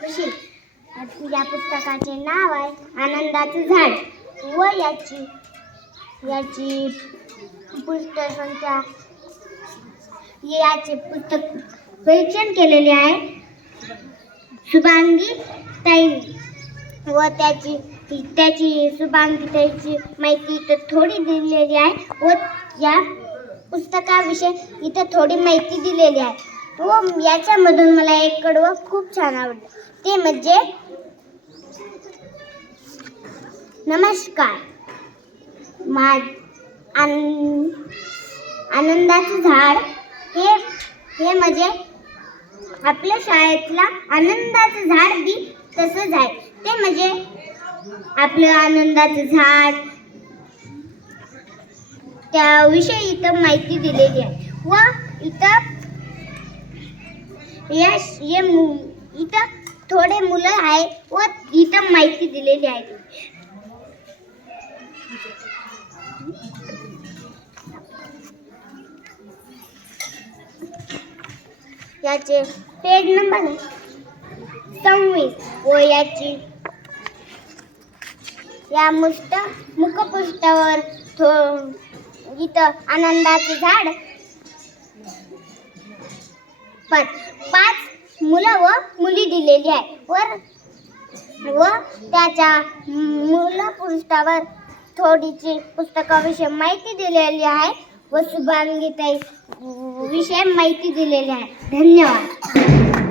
खुशी. या पुस्तकाचे नाव आहे आनंदाचे झाड. व याची याची पुस्तक संख्या याचे पुस्तक परीक्षण केलेले आहे. शुभांगी ताईंनी व त्याची त्याची शुभांगी ताईची माहिती इथं थोडी दिलेली आहे. व या पुस्तकाविषयी इथं थोडी माहिती दिलेली आहे. व याच्यामधून मला एक कडवं खूप छान आवडलं. ते म्हणजे नमस्कार. मा आन- आनंदाचं झाड. हे हे म्हणजे आपल्या शाळेतला आनंदाचं झाड बी तसंच आहे. ते म्हणजे आपलं आनंदाचं झाड. त्याविषयी इथं माहिती दिलेली आहे. व इथं या हे इथं थोडे मुलं आहे व इथं माहिती दिलेली आहे. याचे पेज नंबर सव्वीस. व याची या मुस्त मुखपृष्ठावर थो इथं आनंदाचे झाड पाच पाच मुलं व मुली दिलेली आहे. वर व त्याच्या मुलं पृष्ठावर थोडीशी पुस्तकाविषयी माहिती दिलेली आहे व शुभांगीताई विषय माहिती दिलेली आहे. धन्यवाद.